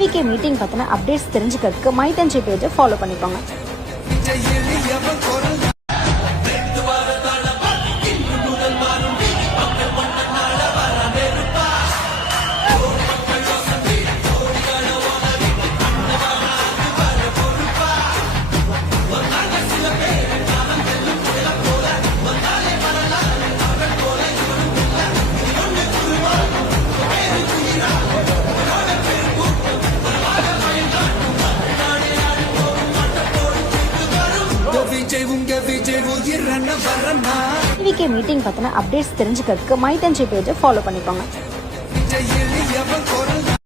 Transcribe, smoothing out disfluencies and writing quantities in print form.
VK meeting பத்தின updates தெரிஞ்சுக்கிறதுக்கு மைதன்ஜி பேஜை ஃபாலோ பண்ணிக்கோங்க. விகே மீட்டிங் பத்தின அப்டேட்ஸ் தெரிஞ்சுக்கிறதுக்கு மைதன்ஜி பேஜை ஃபாலோ பண்ணிக்கோங்க.